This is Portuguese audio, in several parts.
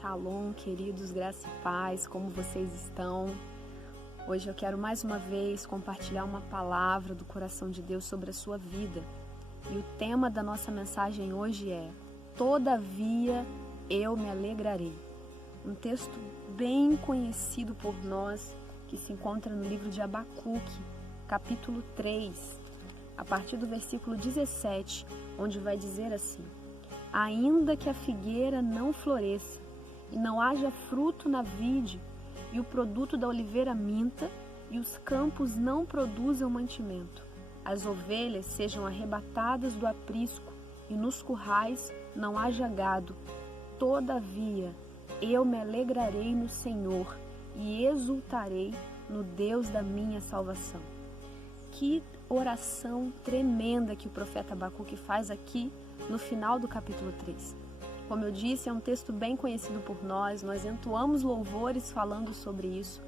Shalom, queridos, graça e paz, como vocês estão? Hoje eu quero mais uma vez compartilhar uma palavra do coração de Deus sobre a sua vida. E o tema da nossa mensagem hoje é: Todavia eu me alegrarei. Um texto bem conhecido por nós, que se encontra no livro de Abacuque, capítulo 3, a partir do versículo 17, onde vai dizer assim: Ainda que a figueira não floresça, e não haja fruto na vide, e o produto da oliveira minta, e os campos não produzam mantimento, as ovelhas sejam arrebatadas do aprisco, e nos currais não haja gado, todavia eu me alegrarei no Senhor, e exultarei no Deus da minha salvação. Que oração tremenda que o profeta Abacuque faz aqui no final do capítulo 3. Como eu disse, é um texto bem conhecido por nós entoamos louvores falando sobre isso,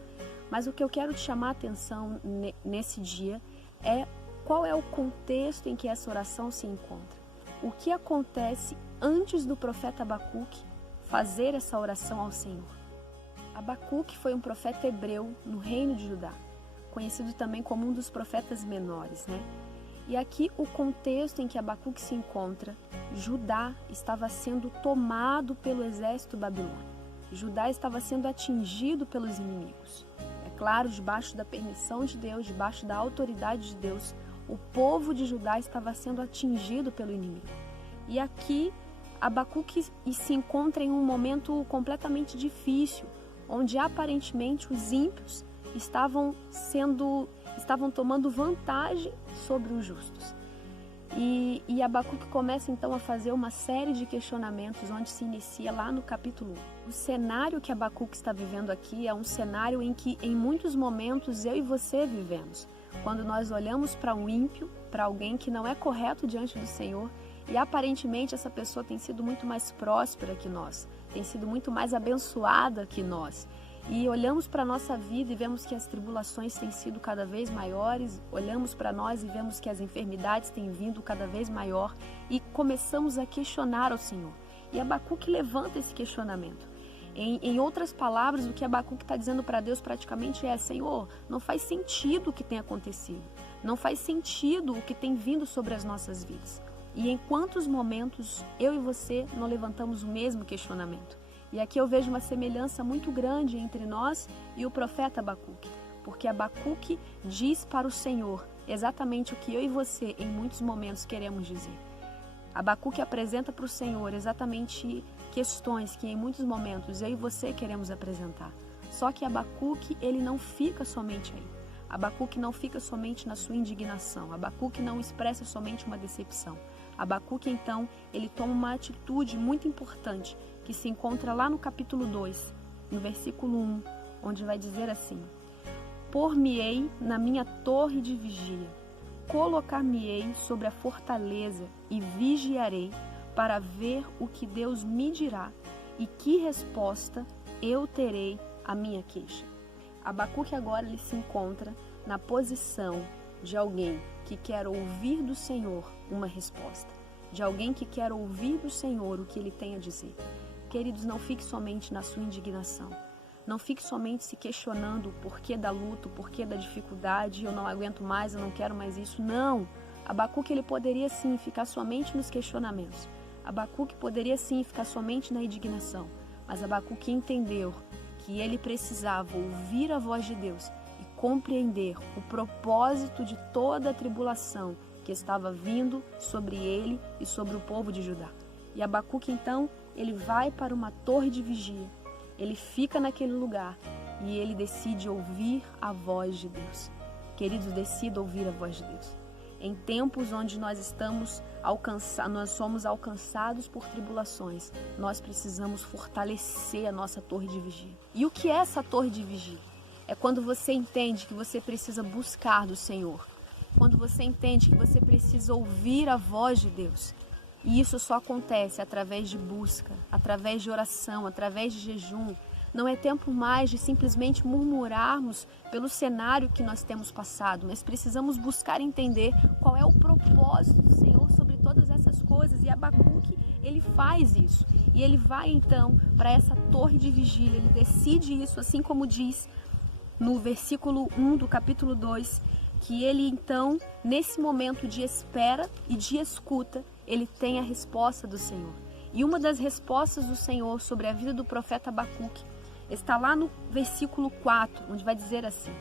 mas o que eu quero te chamar a atenção nesse dia é qual é o contexto em que essa oração se encontra. O que acontece antes do profeta Abacuque fazer essa oração ao Senhor. Abacuque foi um profeta hebreu no reino de Judá, conhecido também como um dos profetas menores, E aqui o contexto em que Abacuque se encontra, Judá estava sendo tomado pelo exército babilônico. Judá estava sendo atingido pelos inimigos. É claro, debaixo da permissão de Deus, debaixo da autoridade de Deus, o povo de Judá estava sendo atingido pelo inimigo. E aqui Abacuque se encontra em um momento completamente difícil, onde aparentemente os ímpios estavam tomando vantagem sobre os justos. E Abacuque começa então a fazer uma série de questionamentos, onde se inicia lá no capítulo 1. O cenário que Abacuque está vivendo aqui é um cenário em que em muitos momentos eu e você vivemos. Quando nós olhamos para um ímpio, para alguém que não é correto diante do Senhor, e aparentemente essa pessoa tem sido muito mais próspera que nós, tem sido muito mais abençoada que nós. E olhamos para a nossa vida e vemos que as tribulações têm sido cada vez maiores, olhamos para nós e vemos que as enfermidades têm vindo cada vez maior e começamos a questionar ao Senhor. E Abacuque levanta esse questionamento. Em outras palavras, o que Abacuque está dizendo para Deus praticamente é: Senhor, não faz sentido o que tem acontecido, não faz sentido o que tem vindo sobre as nossas vidas. E em quantos momentos eu e você não levantamos o mesmo questionamento? E aqui eu vejo uma semelhança muito grande entre nós e o profeta Abacuque, porque Abacuque diz para o Senhor exatamente o que eu e você em muitos momentos queremos dizer. Abacuque apresenta para o Senhor exatamente questões que em muitos momentos eu e você queremos apresentar. Só que Abacuque, ele não fica somente aí. Abacuque não fica somente na sua indignação. Abacuque não expressa somente uma decepção. Abacuque, então, ele toma uma atitude muito importante, que se encontra lá no capítulo 2, no versículo 1, onde vai dizer assim: Por-me-ei na minha torre de vigia, colocar-me-ei sobre a fortaleza e vigiarei para ver o que Deus me dirá e que resposta eu terei à minha queixa. Abacuque agora ele se encontra na posição de alguém que quer ouvir do Senhor uma resposta, de alguém que quer ouvir do Senhor o que ele tem a dizer. Queridos, não fique somente na sua indignação, não fique somente se questionando o porquê da luta, o porquê da dificuldade, eu não aguento mais, eu não quero mais isso. Não, Abacuque ele poderia sim ficar somente nos questionamentos, Abacuque poderia sim ficar somente na indignação, mas Abacuque entendeu que ele precisava ouvir a voz de Deus e compreender o propósito de toda a tribulação que estava vindo sobre ele e sobre o povo de Judá. E Abacuque então, ele vai para uma torre de vigia, ele fica naquele lugar e ele decide ouvir a voz de Deus. Queridos, decida ouvir a voz de Deus. Em tempos onde nós somos alcançados por tribulações, nós precisamos fortalecer a nossa torre de vigia. E o que é essa torre de vigia? É quando você entende que você precisa buscar do Senhor, quando você entende que você precisa ouvir a voz de Deus. E isso só acontece através de busca, através de oração, através de jejum, Não é tempo mais de simplesmente murmurarmos pelo cenário que nós temos passado, mas precisamos buscar entender qual é o propósito do Senhor sobre todas essas coisas. E Abacuque, ele faz isso. E ele vai então para essa torre de vigília, ele decide isso, assim como diz no versículo 1 do capítulo 2, que ele então, nesse momento de espera e de escuta, ele tem a resposta do Senhor. E uma das respostas do Senhor sobre a vida do profeta Abacuque está lá no versículo 4, onde vai dizer assim: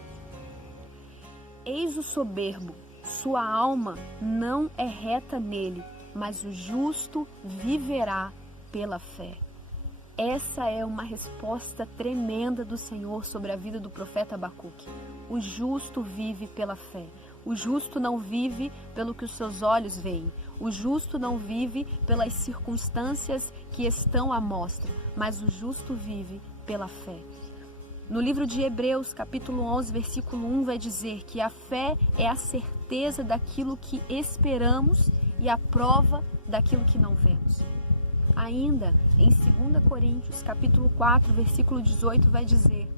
Eis o soberbo, sua alma não é reta nele, mas o justo viverá pela fé. Essa é uma resposta tremenda do Senhor sobre a vida do profeta Abacuque. O justo vive pela fé. O justo não vive pelo que os seus olhos veem. O justo não vive pelas circunstâncias que estão à mostra, mas o justo vive pela fé. No livro de Hebreus, capítulo 11, versículo 1, vai dizer que a fé é a certeza daquilo que esperamos e a prova daquilo que não vemos. Ainda em 2 Coríntios, capítulo 4, versículo 18, vai dizer: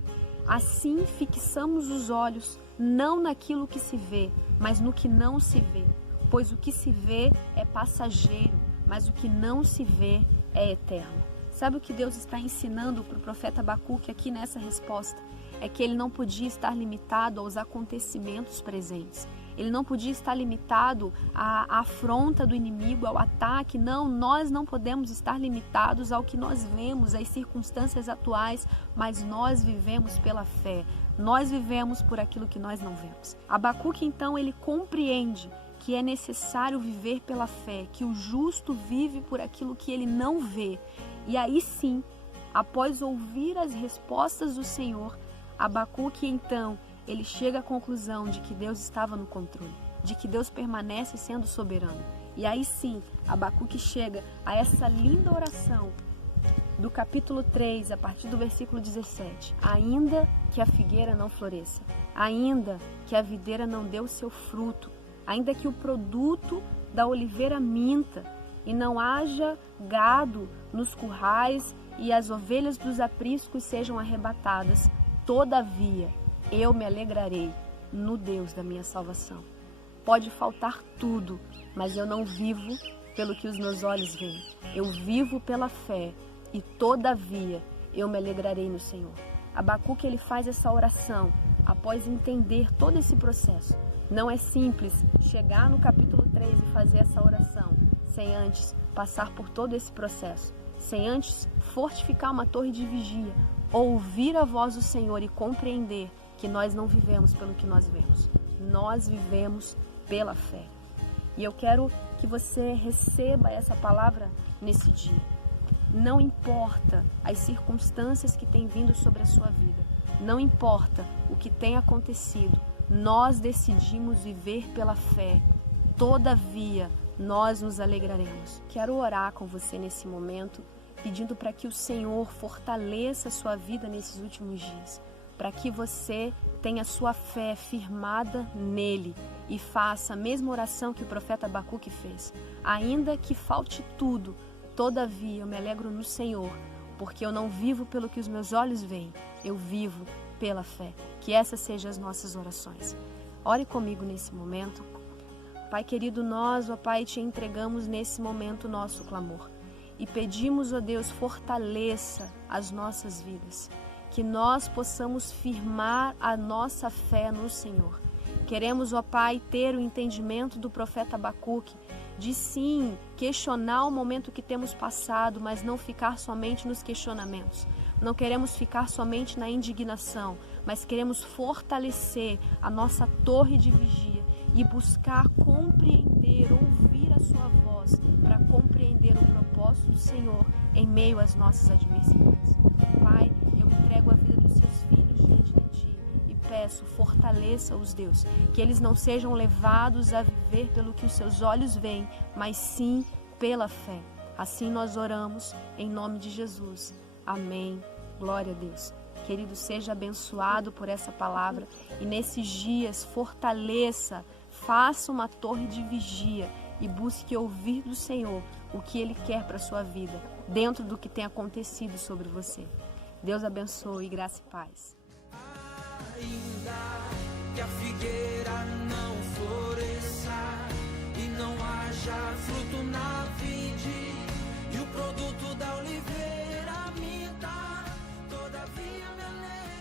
Assim fixamos os olhos não naquilo que se vê, mas no que não se vê. Pois o que se vê é passageiro, mas o que não se vê é eterno. Sabe o que Deus está ensinando para o profeta Abacuque aqui nessa resposta? É que ele não podia estar limitado aos acontecimentos presentes. Ele não podia estar limitado à afronta do inimigo, ao ataque. Não, nós não podemos estar limitados ao que nós vemos, às circunstâncias atuais, mas nós vivemos pela fé. Nós vivemos por aquilo que nós não vemos. Abacuque, então, ele compreende que é necessário viver pela fé, que o justo vive por aquilo que ele não vê. E aí sim, após ouvir as respostas do Senhor, Abacuque, então, ele chega à conclusão de que Deus estava no controle, de que Deus permanece sendo soberano. E aí sim, Abacuque chega a essa linda oração do capítulo 3, a partir do versículo 17. Ainda que a figueira não floresça, ainda que a videira não dê o seu fruto, ainda que o produto da oliveira minta e não haja gado nos currais e as ovelhas dos apriscos sejam arrebatadas, todavia eu me alegrarei no Deus da minha salvação. Pode faltar tudo, mas eu não vivo pelo que os meus olhos veem. Eu vivo pela fé e todavia eu me alegrarei no Senhor. Abacuque, ele faz essa oração após entender todo esse processo. Não é simples chegar no capítulo 3 e fazer essa oração sem antes passar por todo esse processo, sem antes fortificar uma torre de vigia, ouvir a voz do Senhor e compreender que nós não vivemos pelo que nós vemos. Nós vivemos pela fé. E eu quero que você receba essa palavra nesse dia. Não importa as circunstâncias que têm vindo sobre a sua vida, não importa o que tem acontecido, nós decidimos viver pela fé. Todavia, nós nos alegraremos. Quero orar com você nesse momento, pedindo para que o Senhor fortaleça a sua vida nesses últimos dias, para que você tenha sua fé firmada nele e faça a mesma oração que o profeta Abacuque fez. Ainda que falte tudo, todavia eu me alegro no Senhor, porque eu não vivo pelo que os meus olhos veem, eu vivo pela fé. Que essas sejam as nossas orações. Ore comigo nesse momento. Pai querido, nós, ó Pai, te entregamos nesse momento o nosso clamor e pedimos, ó Deus, fortaleça as nossas vidas, que nós possamos firmar a nossa fé no Senhor. Queremos, ó Pai, ter o entendimento do profeta Abacuque, de sim questionar o momento que temos passado, mas não ficar somente nos questionamentos. Não queremos ficar somente na indignação, mas queremos fortalecer a nossa torre de vigia e buscar compreender, ouvir a sua voz, para compreender o propósito do Senhor em meio às nossas adversidades. Pai, eu entrego a vida dos seus filhos diante de Ti e peço, fortaleça-os, Deus, que eles não sejam levados a viver pelo que os seus olhos veem, mas sim pela fé. Assim nós oramos em nome de Jesus. Amém. Glória a Deus. Querido, seja abençoado por essa palavra e nesses dias fortaleça, faça uma torre de vigia e busque ouvir do Senhor o que Ele quer para a sua vida, dentro do que tem acontecido sobre você. Deus abençoe, graça e paz. Ainda que a figueira não floresça e não haja fruto na vide, e o produto da oliveira minta, todavia me alegro.